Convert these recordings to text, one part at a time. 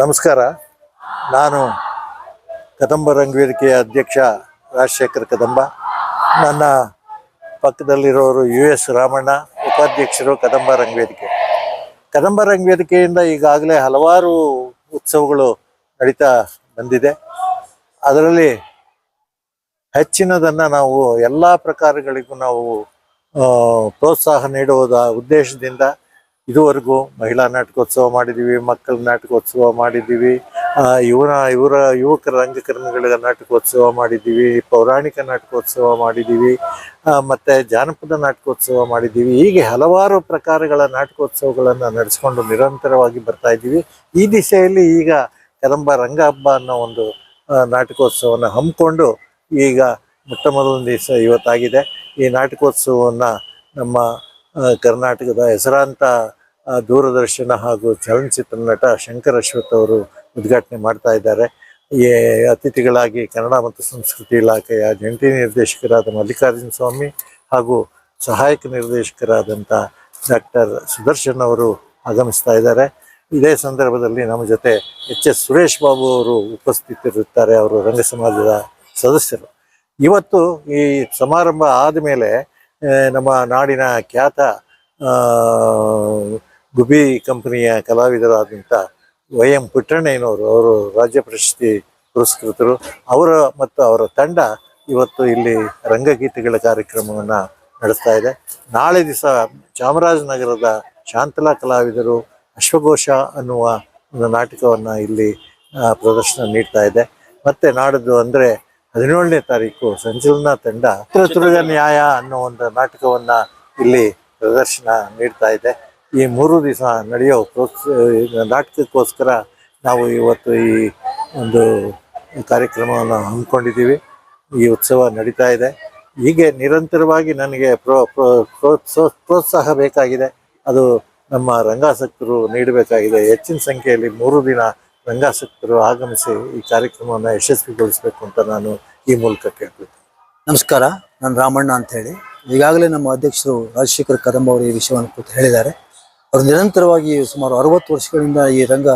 ನಮಸ್ಕಾರ. ನಾನು ಕದಂಬ ರಂಗವೇದಿಕೆಯ ಅಧ್ಯಕ್ಷ ರಾಜಶೇಖರ್ ಕದಂಬ. ನನ್ನ ಪಕ್ಕದಲ್ಲಿರೋರು US ರಾಮಣ್ಣ, ಉಪಾಧ್ಯಕ್ಷರು ಕದಂಬ ರಂಗವೇದಿಕೆ. ಕದಂಬ ರಂಗವೇದಿಕೆಯಿಂದ ಈಗಾಗಲೇ ಹಲವಾರು ಉತ್ಸವಗಳು ನಡೀತಾ ಬಂದಿದೆ. ಅದರಲ್ಲಿ ಹೆಚ್ಚಿನದನ್ನು ನಾವು ಎಲ್ಲ ಪ್ರಕಾರಗಳಿಗೂ ನಾವು ಪ್ರೋತ್ಸಾಹ ನೀಡುವುದ ಉದ್ದೇಶದಿಂದ ಇದುವರೆಗೂ ಮಹಿಳಾ ನಾಟಕೋತ್ಸವ ಮಾಡಿದ್ದೀವಿ, ಮಕ್ಕಳ ನಾಟಕೋತ್ಸವ ಮಾಡಿದ್ದೀವಿ, ಯುವಕರ ರಂಗಕರ್ಮಿಗಳ ನಾಟಕೋತ್ಸವ ಮಾಡಿದ್ದೀವಿ, ಪೌರಾಣಿಕ ನಾಟಕೋತ್ಸವ ಮಾಡಿದ್ದೀವಿ, ಮತ್ತು ಜಾನಪದ ನಾಟಕೋತ್ಸವ ಮಾಡಿದ್ದೀವಿ. ಹೀಗೆ ಹಲವಾರು ಪ್ರಕಾರಗಳ ನಾಟಕೋತ್ಸವಗಳನ್ನು ನಡೆಸ್ಕೊಂಡು ನಿರಂತರವಾಗಿ ಬರ್ತಾ ಇದ್ದೀವಿ. ಈ ದಿಶೆಯಲ್ಲಿ ಈಗ ಕದಂಬ ರಂಗ ಹಬ್ಬ ಅನ್ನೋ ಒಂದು ನಾಟಕೋತ್ಸವವನ್ನು ಹಮ್ಮಿಕೊಂಡು ಈಗ ಮೊಟ್ಟ ಮೊದಲನೇ ದಿವಸ ಇವತ್ತಾಗಿದೆ. ಈ ನಾಟಕೋತ್ಸವವನ್ನು ನಮ್ಮ ಕರ್ನಾಟಕದ ಹೆಸರಾಂತ ದೂರದರ್ಶನ ಹಾಗೂ ಚಲನಚಿತ್ರ ನಟ ಶಂಕರ್ ಅಶ್ವಥ್ ಅವರು ಉದ್ಘಾಟನೆ ಮಾಡ್ತಾ ಇದ್ದಾರೆ. ಈ ಅತಿಥಿಗಳಾಗಿ ಕನ್ನಡ ಮತ್ತು ಸಂಸ್ಕೃತಿ ಇಲಾಖೆಯ ಜಂಟಿ ನಿರ್ದೇಶಕರಾದ ಮಲ್ಲಿಕಾರ್ಜುನ ಸ್ವಾಮಿ ಹಾಗೂ ಸಹಾಯಕ ನಿರ್ದೇಶಕರಾದಂಥ ಡಾಕ್ಟರ್ ಸುದರ್ಶನ್ ಅವರು ಆಗಮಿಸ್ತಾ ಇದ್ದಾರೆ. ಇದೇ ಸಂದರ್ಭದಲ್ಲಿ ನಮ್ಮ ಜೊತೆ HS ಸುರೇಶ್ ಬಾಬು ಅವರು ಉಪಸ್ಥಿತರಿರುತ್ತಾರೆ. ಅವರು ರಂಗ ಸಮಾಜದ ಸದಸ್ಯರು. ಇವತ್ತು ಈ ಸಮಾರಂಭ ಆದಮೇಲೆ ನಮ್ಮ ನಾಡಿನ ಖ್ಯಾತ ಗುಬಿ ಕಂಪನಿಯ ಕಲಾವಿದರಾದಂಥ YM ಪುಟ್ಟಣ್ಣಯ್ಯನವರು, ಅವರು ರಾಜ್ಯ ಪ್ರಶಸ್ತಿ ಪುರಸ್ಕೃತರು, ಮತ್ತು ಅವರ ತಂಡ ಇವತ್ತು ಇಲ್ಲಿ ರಂಗಗೀತೆಗಳ ಕಾರ್ಯಕ್ರಮವನ್ನು ನಡೆಸ್ತಾ ಇದೆ. ನಾಳೆ ದಿವಸ ಚಾಮರಾಜನಗರದ ಶಾಂತಲಾ ಕಲಾವಿದರು ಅಶ್ವಘೋಷ ಅನ್ನುವ ಒಂದು ನಾಟಕವನ್ನು ಇಲ್ಲಿ ಪ್ರದರ್ಶನ ನೀಡ್ತಾ ಇದೆ. ಮತ್ತು ನಾಡಿದ್ದು ಅಂದರೆ 17ನೇ ತಾರೀಕು ಸಂಚಲನ ತಂಡ ಚಿತ್ರದುರ್ಗ ನ್ಯಾಯ ಅನ್ನೋ ಒಂದು ನಾಟಕವನ್ನು ಇಲ್ಲಿ ಪ್ರದರ್ಶನ ನೀಡ್ತಾ ಇದೆ. ಈ 3 ದಿವಸ ನಡೆಯೋ ನಾಟಕಕ್ಕೋಸ್ಕರ ನಾವು ಇವತ್ತು ಈ ಒಂದು ಕಾರ್ಯಕ್ರಮವನ್ನು ಹಮ್ಮಿಕೊಂಡಿದ್ದೀವಿ. ಈ ಉತ್ಸವ ನಡೀತಾ ಇದೆ. ಹೀಗೆ ನಿರಂತರವಾಗಿ ನನಗೆ ಪ್ರೋತ್ಸಾಹ ಬೇಕಾಗಿದೆ. ಅದು ನಮ್ಮ ರಂಗಾಸಕ್ತರು ನೀಡಬೇಕಾಗಿದೆ. ಹೆಚ್ಚಿನ ಸಂಖ್ಯೆಯಲ್ಲಿ 3 ದಿನ ರಂಗಾಸಕ್ತರು ಆಗಮಿಸಿ ಈ ಕಾರ್ಯಕ್ರಮವನ್ನು ಯಶಸ್ವಿಗೊಳಿಸಬೇಕು ಅಂತ ನಾನು ಈ ಮೂಲಕ ಕೇಳ್ತೀನಿ. ನಮಸ್ಕಾರ, ನಾನು ರಾಮಣ್ಣ ಅಂತ ಹೇಳಿ. ಈಗಾಗಲೇ ನಮ್ಮ ಅಧ್ಯಕ್ಷರು ರಾಜಶೇಖರ್ ಕದಂಬ ಅವರು ಈ ವಿಷಯವನ್ನು ಕುರಿತು ಹೇಳಿದ್ದಾರೆ. ಅವರು ನಿರಂತರವಾಗಿ ಸುಮಾರು 60 ವರ್ಷಗಳಿಂದ ಈ ರಂಗ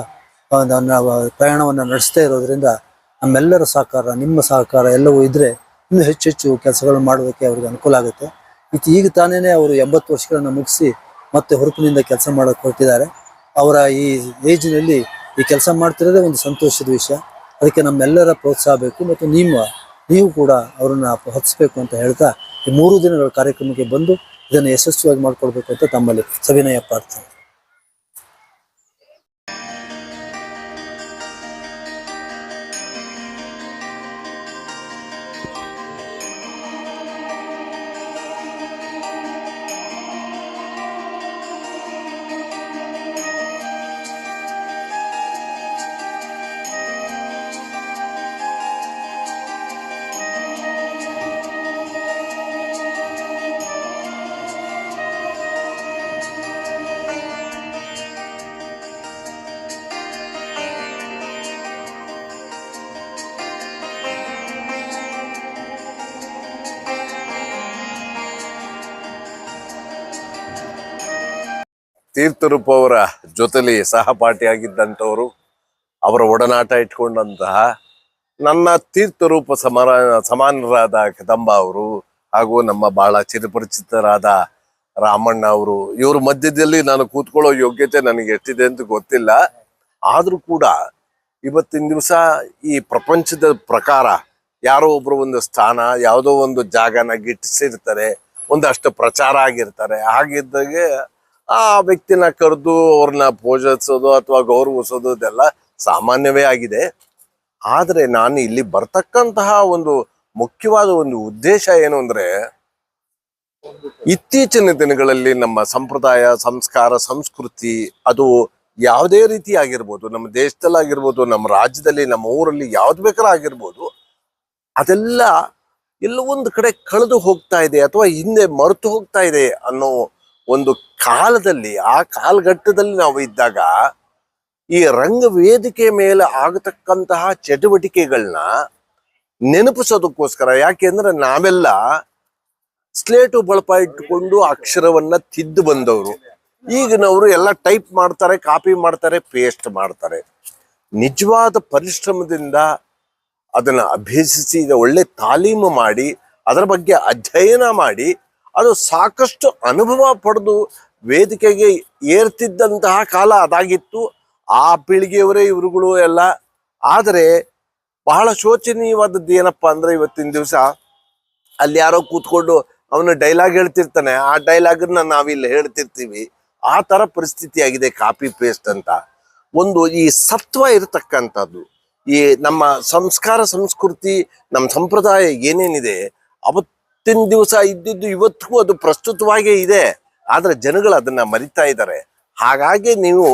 ಪ್ರಯಾಣವನ್ನು ನಡೆಸ್ತಾ ಇರೋದ್ರಿಂದ ನಮ್ಮೆಲ್ಲರ ಸಹಕಾರ, ನಿಮ್ಮ ಸಹಕಾರ ಎಲ್ಲವೂ ಇದ್ದರೆ ಇನ್ನೂ ಹೆಚ್ಚು ಕೆಲಸಗಳನ್ನು ಮಾಡೋದಕ್ಕೆ ಅವರಿಗೆ ಅನುಕೂಲ ಆಗುತ್ತೆ. ಈಗ ತಾನೇ ಅವರು 80 ವರ್ಷಗಳನ್ನು ಮುಗಿಸಿ ಮತ್ತೆ ಹುರುಪಿನಿಂದ ಕೆಲಸ ಮಾಡೋಕ್ಕೆ ಹೊರಟಿದ್ದಾರೆ. ಅವರ ಈ ಏಜ್ನಲ್ಲಿ ಈ ಕೆಲಸ ಮಾಡ್ತಿರೋದೇ ಒಂದು ಸಂತೋಷದ ವಿಷಯ. ಅದಕ್ಕೆ ನಮ್ಮೆಲ್ಲರ ಪ್ರೋತ್ಸಾಹ ಬೇಕು ಮತ್ತು ನೀವು ಕೂಡ ಅವರನ್ನು ಹತ್ತಿಸ್ಬೇಕು ಅಂತ ಹೇಳ್ತಾ ಈ 3 ದಿನಗಳ ಕಾರ್ಯಕ್ರಮಕ್ಕೆ ಬಂದು ಇದನ್ನು ಯಶಸ್ವಿಯಾಗಿ ಮಾಡಿಕೊಡ್ಬೇಕು ಅಂತ ತಮ್ಮಲ್ಲಿ ಸವಿನಯ ಪ್ರಾರ್ಥನೆ. ತೀರ್ಥರೂಪ ಅವರ ಜೊತೆಲಿ ಸಹಪಾಠಿಯಾಗಿದ್ದಂಥವರು, ಅವರ ಒಡನಾಟ ಇಟ್ಕೊಂಡಂತಹ ನನ್ನ ತೀರ್ಥರೂಪ ಸಮಾನರಾದ ಕದಂಬ ಅವರು ಹಾಗೂ ನಮ್ಮ ಬಹಳ ಚಿರಪರಿಚಿತರಾದ ರಾಮಣ್ಣ ಅವರು, ಇವ್ರ ಮಧ್ಯದಲ್ಲಿ ನಾನು ಕೂತ್ಕೊಳ್ಳೋ ಯೋಗ್ಯತೆ ನನಗೆ ಎಷ್ಟಿದೆ ಅಂತ ಗೊತ್ತಿಲ್ಲ. ಆದ್ರೂ ಕೂಡ ಇವತ್ತಿನ ದಿವಸ ಈ ಪ್ರಪಂಚದ ಪ್ರಕಾರ ಯಾರೋ ಒಬ್ರು ಒಂದು ಸ್ಥಾನ, ಯಾವುದೋ ಒಂದು ಜಾಗನ ಗಿಟ್ಟಿಸಿರ್ತಾರೆ, ಒಂದಷ್ಟು ಪ್ರಚಾರ ಆಗಿರ್ತಾರೆ. ಹಾಗಿದ್ದಾಗೆ ಆ ವ್ಯಕ್ತಿನ ಕರೆದು ಅವ್ರನ್ನ ಪೂಜಿಸೋದು ಅಥವಾ ಗೌರವಿಸೋದು ಇದೆಲ್ಲ ಸಾಮಾನ್ಯವೇ ಆಗಿದೆ. ಆದರೆ ನಾನು ಇಲ್ಲಿ ಬರ್ತಕ್ಕಂತಹ ಒಂದು ಮುಖ್ಯವಾದ ಒಂದು ಉದ್ದೇಶ ಏನು ಅಂದ್ರೆ, ಇತ್ತೀಚಿನ ದಿನಗಳಲ್ಲಿ ನಮ್ಮ ಸಂಪ್ರದಾಯ, ಸಂಸ್ಕಾರ, ಸಂಸ್ಕೃತಿ ಅದು ಯಾವುದೇ ರೀತಿ ಆಗಿರ್ಬೋದು, ನಮ್ಮ ದೇಶದಲ್ಲಾಗಿರ್ಬೋದು, ನಮ್ಮ ರಾಜ್ಯದಲ್ಲಿ, ನಮ್ಮ ಊರಲ್ಲಿ ಯಾವ್ದು ಬೇಕಾದ್ರೂ ಆಗಿರ್ಬೋದು, ಅದೆಲ್ಲ ಎಲ್ಲವೊಂದು ಕಡೆ ಕಳೆದು ಹೋಗ್ತಾ ಇದೆ ಅಥವಾ ಹಿಂದೆ ಮರೆತು ಹೋಗ್ತಾ ಇದೆ ಅನ್ನೋ ಒಂದು ಕಾಲದಲ್ಲಿ, ಆ ಕಾಲಘಟ್ಟದಲ್ಲಿ ನಾವು ಇದ್ದಾಗ ಈ ರಂಗ ವೇದಿಕೆ ಮೇಲೆ ಆಗತಕ್ಕಂತಹ ಚಟುವಟಿಕೆಗಳನ್ನ ನೆನಪಿಸೋದಕ್ಕೋಸ್ಕರ, ಯಾಕೆಂದ್ರೆ ನಾವೆಲ್ಲ ಸ್ಲೇಟು ಬಳಪ ಇಟ್ಟುಕೊಂಡು ಅಕ್ಷರವನ್ನ ತಿದ್ದು ಬಂದವರು. ಈಗಿನವರು ಎಲ್ಲ ಟೈಪ್ ಮಾಡ್ತಾರೆ, ಕಾಪಿ ಮಾಡ್ತಾರೆ, ಪೇಸ್ಟ್ ಮಾಡ್ತಾರೆ. ನಿಜವಾದ ಪರಿಶ್ರಮದಿಂದ ಅದನ್ನು ಅಭ್ಯಸಿಸಿ ಒಳ್ಳೆ ತಾಲೀಮು ಮಾಡಿ ಅದರ ಬಗ್ಗೆ ಅಧ್ಯಯನ ಮಾಡಿ ಅದು ಸಾಕಷ್ಟು ಅನುಭವ ಪಡೆದು ವೇದಿಕೆಗೆ ಏರ್ತಿದ್ದಂತಹ ಕಾಲ ಅದಾಗಿತ್ತು. ಆ ಪೀಳಿಗೆಯವರೇ ಇವರುಗಳು ಎಲ್ಲ. ಆದರೆ ಬಹಳ ಶೋಚನೀಯವಾದದ್ದು ಏನಪ್ಪಾ ಅಂದ್ರೆ ಇವತ್ತಿನ ದಿವಸ ಅಲ್ಲಿ ಯಾರೋ ಕೂತ್ಕೊಂಡು ಅವನು ಡೈಲಾಗ್ ಹೇಳ್ತಿರ್ತಾನೆ, ಆ ಡೈಲಾಗನ್ನ ನಾವಿಲ್ಲಿ ಹೇಳ್ತಿರ್ತೀವಿ. ಆ ತರ ಪರಿಸ್ಥಿತಿ ಆಗಿದೆ, ಕಾಪಿ ಪೇಸ್ಟ್ ಅಂತ. ಒಂದು ಈ ಸತ್ವ ಇರತಕ್ಕಂಥದ್ದು, ಈ ನಮ್ಮ ಸಂಸ್ಕಾರ ಸಂಸ್ಕೃತಿ ನಮ್ಮ ಸಂಪ್ರದಾಯ ಏನೇನಿದೆ ಅವತ್ತಿನ ದಿವಸ ಇದ್ದಿದ್ದು ಇವತ್ತಿಗೂ ಅದು ಪ್ರಸ್ತುತವಾಗೇ ಇದೆ. ಆದ್ರೆ ಜನಗಳು ಅದನ್ನ ಮರಿತಾ ಇದ್ದಾರೆ. ಹಾಗಾಗಿ ನೀವು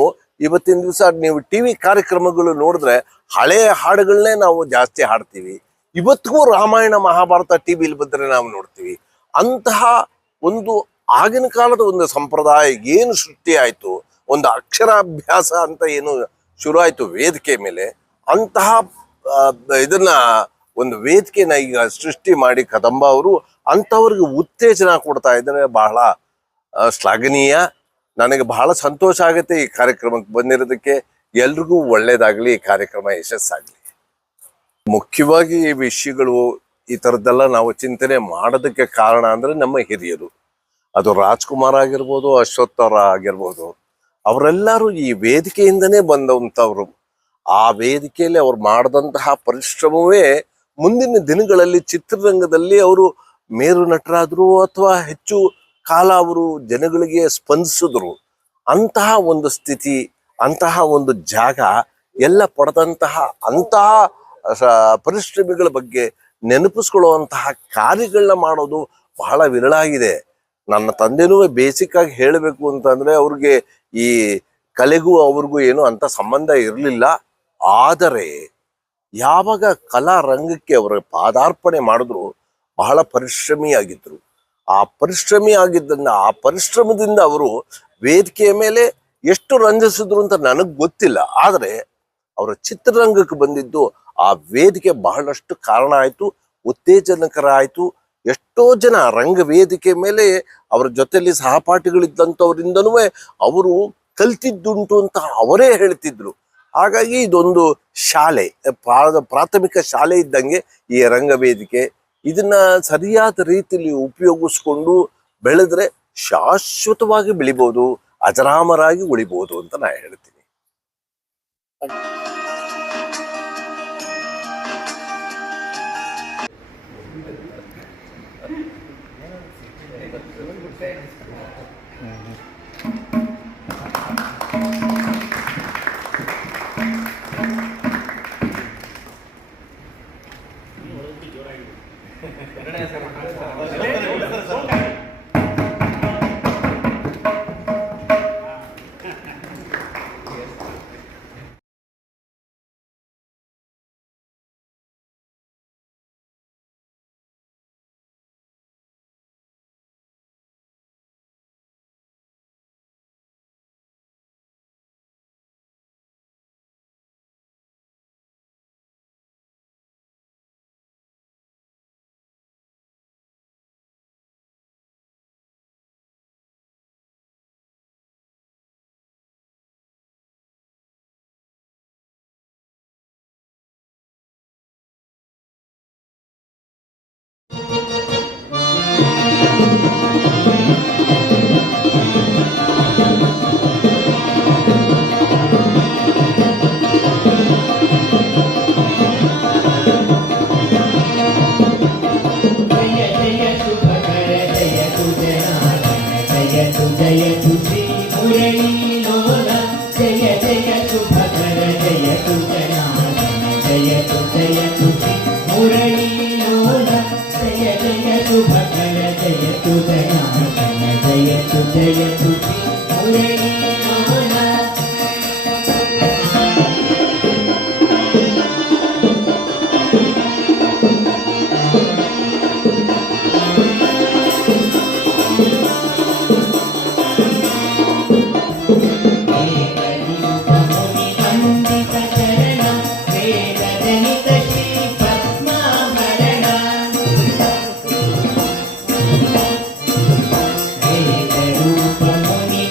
ಇವತ್ತಿನ ದಿವಸ ನೀವು ಟಿವಿ ಕಾರ್ಯಕ್ರಮಗಳು ನೋಡಿದ್ರೆ ಹಳೆಯ ಹಾಡುಗಳನ್ನೇ ನಾವು ಜಾಸ್ತಿ ಹಾಡ್ತೀವಿ. ಇವತ್ತಿಗೂ ರಾಮಾಯಣ ಮಹಾಭಾರತ ಟಿವಿಲಿ ಬಂದ್ರೆ ನಾವು ನೋಡ್ತೀವಿ. ಅಂತಹ ಒಂದು ಆಗಿನ ಕಾಲದ ಒಂದು ಸಂಪ್ರದಾಯ ಏನು ಸೃಷ್ಟಿ ಆಯ್ತು, ಒಂದು ಅಕ್ಷರಾಭ್ಯಾಸ ಅಂತ ಏನು ಶುರು ಆಯ್ತು ವೇದಿಕೆ ಮೇಲೆ, ಅಂತಹ ಇದನ್ನ ಒಂದು ವೇದಿಕೆನ ಈಗ ಸೃಷ್ಟಿ ಮಾಡಿ ಕದಂಬ ಅವರು ಅಂಥವ್ರಿಗೆ ಉತ್ತೇಜನ ಕೊಡ್ತಾ ಇದ್ದಾರೆ. ಬಹಳ ಶ್ಲಾಘನೀಯ. ನನಗೆ ಬಹಳ ಸಂತೋಷ ಆಗುತ್ತೆ ಈ ಕಾರ್ಯಕ್ರಮಕ್ಕೆ ಬಂದಿರೋದಕ್ಕೆ. ಎಲ್ರಿಗೂ ಒಳ್ಳೇದಾಗ್ಲಿ, ಈ ಕಾರ್ಯಕ್ರಮ ಯಶಸ್ಸಾಗ್ಲಿ. ಮುಖ್ಯವಾಗಿ ಈ ವಿಷಯಗಳು ಈ ಥರದ್ದೆಲ್ಲ ನಾವು ಚಿಂತನೆ ಮಾಡೋದಕ್ಕೆ ಕಾರಣ ಅಂದ್ರೆ ನಮ್ಮ ಹಿರಿಯರು, ಅದು ರಾಜ್ಕುಮಾರ್ ಆಗಿರ್ಬೋದು, ಅಶ್ವಥ್ ಅವರ ಆಗಿರ್ಬೋದು, ಅವರೆಲ್ಲರೂ ಈ ವೇದಿಕೆಯಿಂದನೇ ಬಂದಂಥವ್ರು. ಆ ವೇದಿಕೆಯಲ್ಲಿ ಅವ್ರು ಮಾಡಿದಂತಹ ಪರಿಶ್ರಮವೇ ಮುಂದಿನ ದಿನಗಳಲ್ಲಿ ಚಿತ್ರರಂಗದಲ್ಲಿ ಅವರು ಮೇರು ನಟರಾದ್ರು ಅಥವಾ ಹೆಚ್ಚು ಕಾಲ ಅವರು ಜನಗಳಿಗೆ ಸ್ಪಂದಿಸಿದ್ರು. ಅಂತಹ ಒಂದು ಸ್ಥಿತಿ, ಅಂತಹ ಒಂದು ಜಾಗ ಎಲ್ಲ ಪಡೆದಂತಹ ಅಂತಹ ಪರಿಶ್ರಮಿಗಳ ಬಗ್ಗೆ ನೆನಪಿಸ್ಕೊಳ್ಳುವಂತಹ ಕಾರ್ಯಗಳನ್ನ ಮಾಡೋದು ಬಹಳ ವಿರಳ ಆಗಿದೆ. ನನ್ನ ತಂದೆನೂ ಬೇಸಿಕ್ ಆಗಿ ಹೇಳಬೇಕು ಅಂತಂದ್ರೆ ಅವ್ರಿಗೆ ಈ ಕಲೆಗೂ ಅವ್ರಿಗೂ ಏನು ಅಂತ ಸಂಬಂಧ ಇರಲಿಲ್ಲ. ಆದರೆ ಯಾವಾಗ ಕಲಾ ರಂಗಕ್ಕೆ ಅವರು ಪಾದಾರ್ಪಣೆ ಮಾಡಿದ್ರು ಬಹಳ ಪರಿಶ್ರಮಿಯಾಗಿದ್ರು. ಆ ಪರಿಶ್ರಮಿ ಆಗಿದ್ದರಿಂದ ಆ ಪರಿಶ್ರಮದಿಂದ ಅವರು ವೇದಿಕೆಯ ಮೇಲೆ ಎಷ್ಟು ರಂಜಿಸಿದ್ರು ಅಂತ ನನಗೆ ಗೊತ್ತಿಲ್ಲ. ಆದರೆ ಅವರ ಚಿತ್ರರಂಗಕ್ಕೆ ಬಂದಿದ್ದು ಆ ವೇದಿಕೆ ಬಹಳಷ್ಟು ಕಾರಣ ಆಯ್ತು, ಉತ್ತೇಜನಕರ ಆಯ್ತು. ಎಷ್ಟೋ ಜನ ರಂಗ ವೇದಿಕೆ ಮೇಲೆ ಅವರ ಜೊತೆಯಲ್ಲಿ ಸಹಪಾಠಿಗಳಿದ್ದಂಥವರಿಂದನೂ ಅವರು ಕಲ್ತಿದ್ದುಂಟು ಅಂತ ಅವರೇ ಹೇಳ್ತಿದ್ರು. ಹಾಗಾಗಿ ಇದೊಂದು ಶಾಲೆ, ಪ್ರಾಥಮಿಕ ಶಾಲೆ ಇದ್ದಂಗೆ ಈ ರಂಗವೇದಿಕೆ. ಇದನ್ನ ಸರಿಯಾದ ರೀತಿಯಲ್ಲಿ ಉಪಯೋಗಿಸ್ಕೊಂಡು ಬೆಳೆದ್ರೆ ಶಾಶ್ವತವಾಗಿ ಬೆಳಿಬೋದು, ಅಜರಾಮರಾಗಿ ಉಳಿಬಹುದು ಅಂತ ನಾ ಹೇಳ್ತೀನಿ. ರೂಪ ಮುನಿ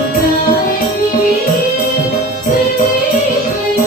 सर्वत्राणि सर्वेश्वरी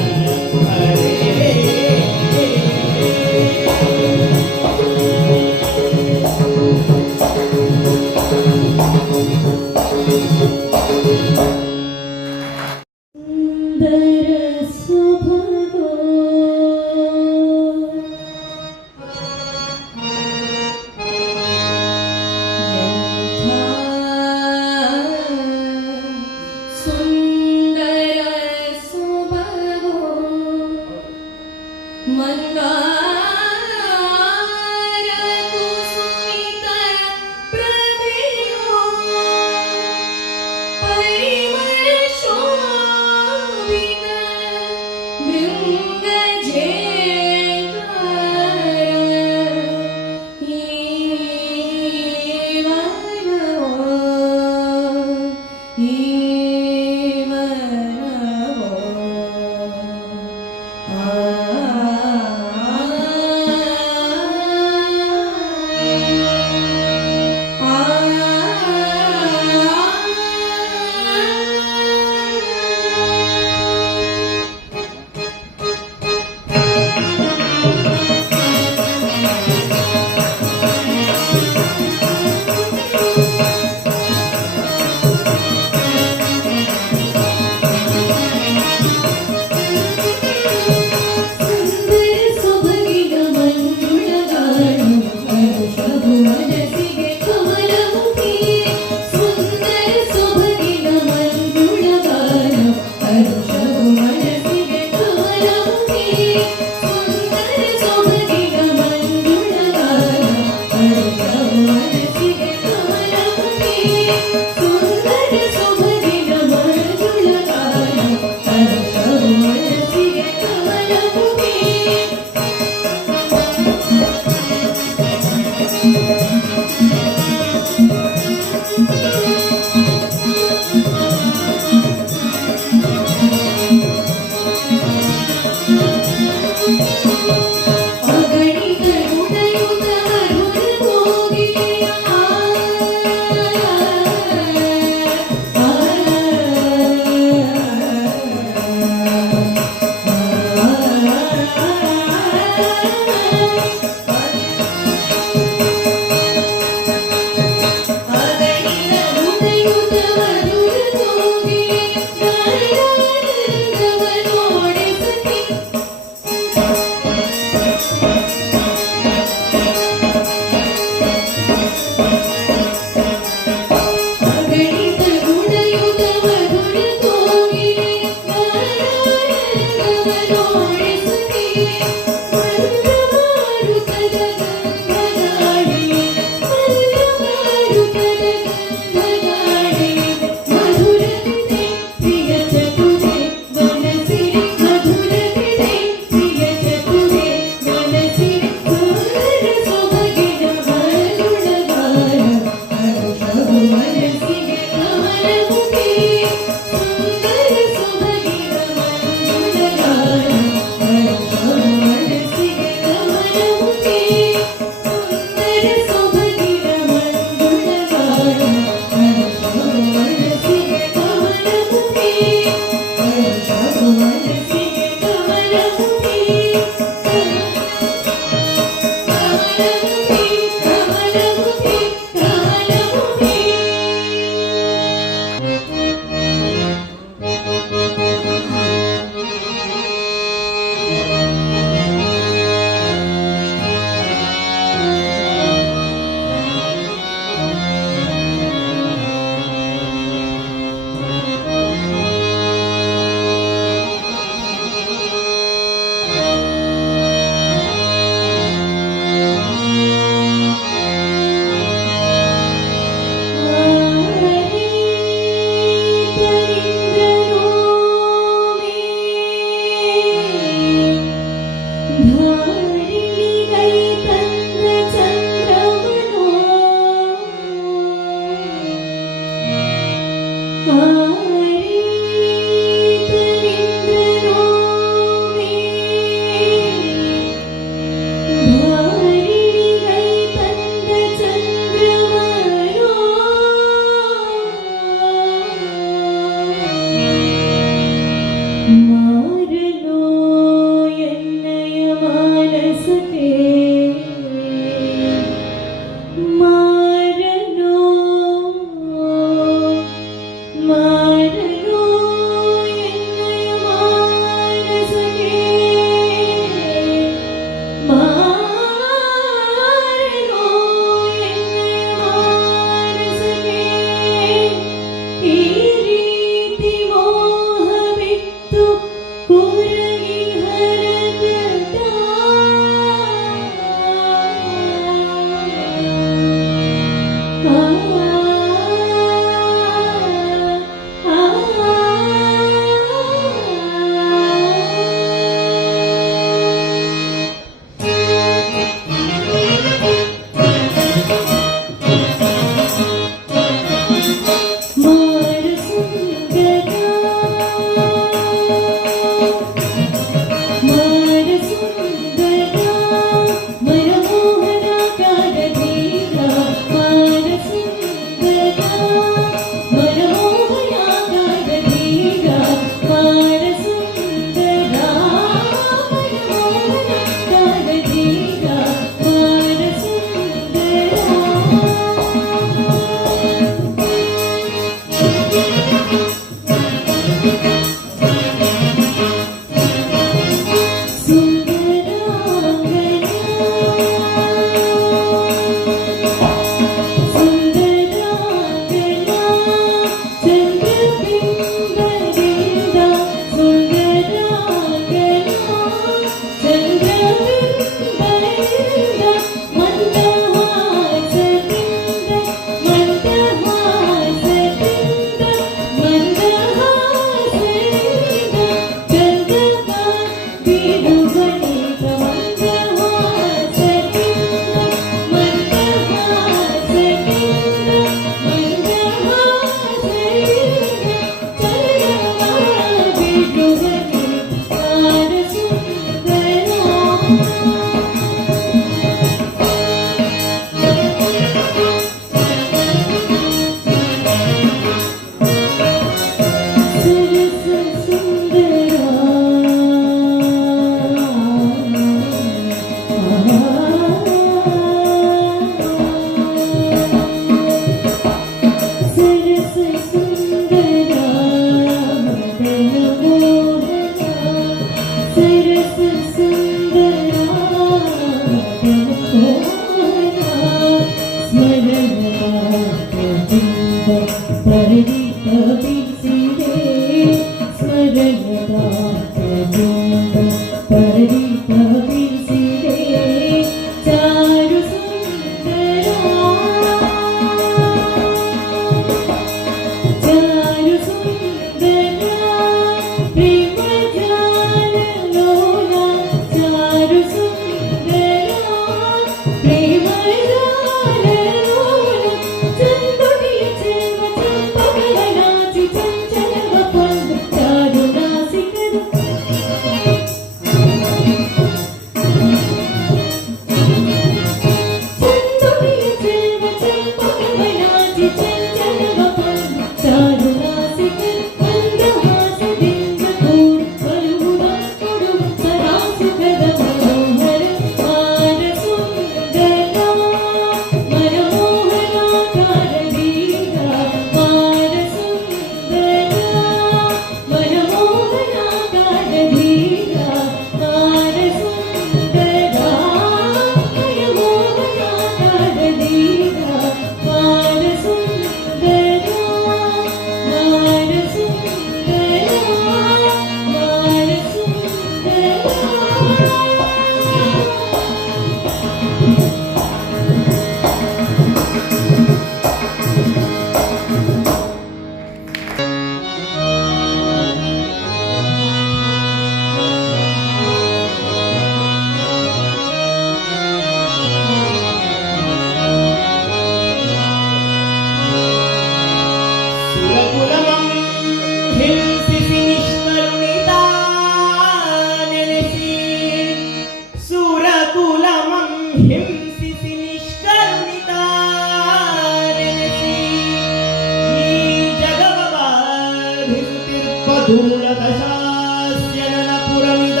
ದುರ್ಲದಶಾಸ್ಯ ನನಪುರಮಿದ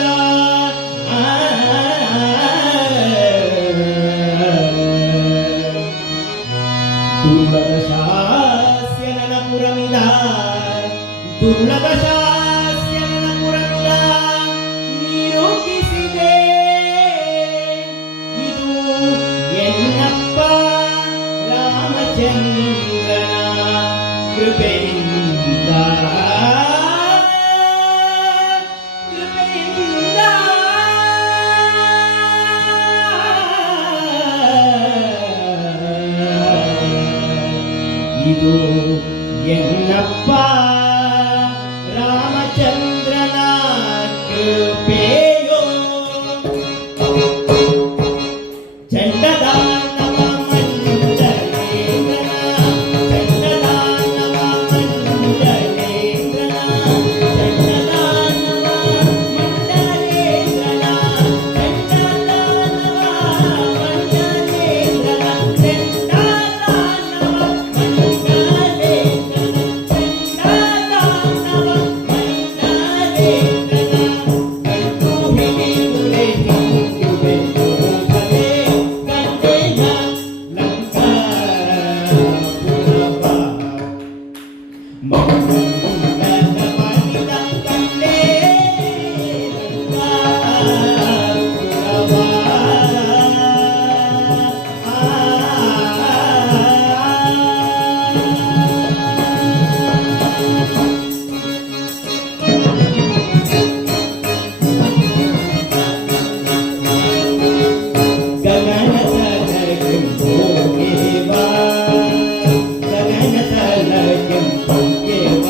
ದುರ್ಲದಶಾಸ್ಯ ನನಪುರಮಿದ ದುರ್ಲದಶಾಸ್ಯ ನನಪುರಮಿದ ನಿರೂಪಿಸಿದೆ ಇದು ಎನ್ನಪ್ಪ ರಾಮಚಂದ್ರನ ಕೃಪೆಯಿಂದ ಕೃಪೆಯಿಂದ ಇದು ಎನ್ನಪ್ಪ ರಾಮಚಂದ್ರನ ಕೃಪೆಯೋ ಚಂಡದಾನವ ಮಂಡಲೇಂದ್ರನ ಚಂಡದಾನವ ಮಂಡಲೇಂದ್ರನ ಚಂಡದಾನವ ಮಂಡಲೇಂದ್ರನ ಚಂಡದಾನವ ಮಂಡಲೇಂದ್ರನ ಚಂಡದಾನವ ಮಂಡಲೇಂದ್ರನ ಚಂಡದಾನವ ಮಂಡಲೇಂದ್ರನ ಕಟ್ಟು ಹಿಡಿಯುವೆ ಹಿಂದುವೆ ಹೋಗಲೇ ಗಂಟೆನ ಲಂಕಾಪುರವ ಮಂಗಳನ ಮಾಡಿದ ಕಂಡೆ ಲಂಕಾಪುರವ ಗಗನತಲಕ್ಕೆಂಪೋಗೆವ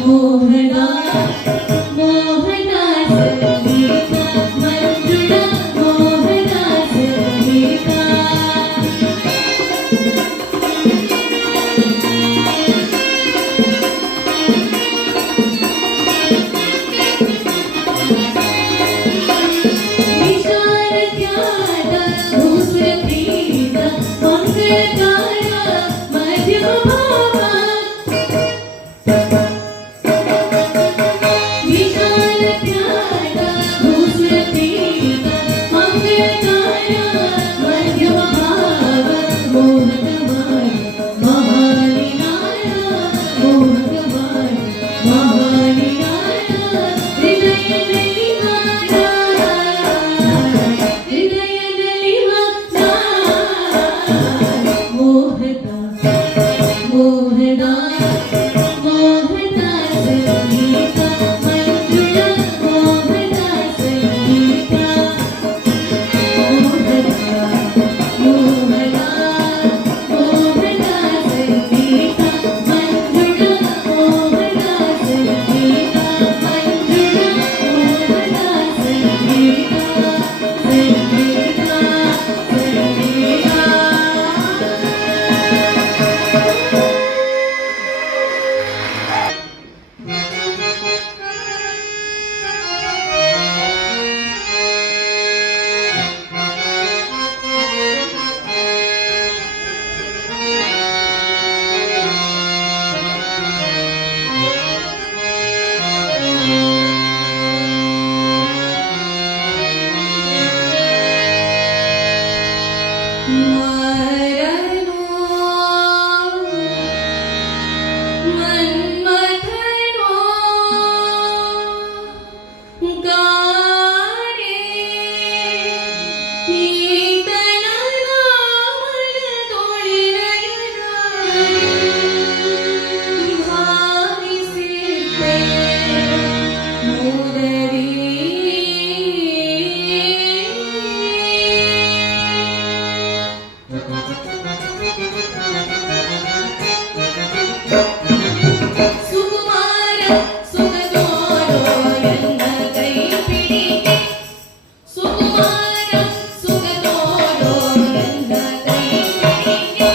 ಮೋಹನ ಮೋಹನ ಸಂಗೀತ ಮಂಜುಳ ಮೋಹನ ಸಂಗೀತ ವಿಶಾಲಜ್ಞಾನ ಭೂಸುರಪ್ರೀತ ಮಂಗಳಕಾರ ಮಧ್ಯಮ ಭಾವ ವಿಶಾಲಜ್ಞಾನ ಭೂಸುರಪ್ರೀತ ಮಂಗಳಕಾರ ಮಧ್ಯಮ ಭಾವ ಮೋಹಕವಾಣ ಮಹಾನಿನಾಯ ಮೋಹಕವಾಣ ಮಹಾನಿನಾಯ ಹೃದಯದಲ್ಲಿ ಹೃದಯದಲ್ಲಿ ಮೋಹದ ಮೋಹದ ಮೋಹದ ಸಂಗೀತ ಮಂಜುಳ ಮೋಹದ ಸಂಗೀತ ಮೋಹದ ಮೋಹದ ಮೋಹದ ಸಂಗೀತ ಮಂಜುಳ ಮೋಹದ ಸಂಗೀತ ಮಂಜುಳ ಮೋಹದ ಸಂಗೀತ ಸಂಗೀತ ಸಂಗೀತ ಮರನು ಮನ್ಮಥನೋ ಗಾಡೆ ಈತನ ನಾಮನದೊಳಿರಯನಾಗಿ ಭಾವಿಸಿದ್ದೆ ಮೂರರಿ ಸುಕುಮಾರ ಸುಖದೋರೋ ಎನ್ನ ಕೈ ಪಿಡಿಗೆ ಸುಕುಮಾರ ಸುಖದೋರೋ ಎನ್ನ ಕೈ ಪಿಡಿಗೆ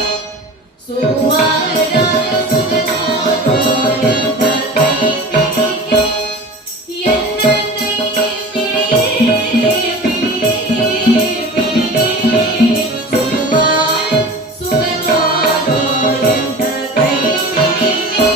ಸುಕುಮಾರ ಸುಖದೋರೋ ಎನ್ನ ಕೈ ಪಿಡಿಗೆ ಎನ್ನ ಕೈ ಪಿಡಿಗೆ ಪಿಡಿಗೆ ಸುಕುಮಾರ ಸುಖದೋರೋ ಎನ್ನ ಕೈ ಪಿಡಿಗೆ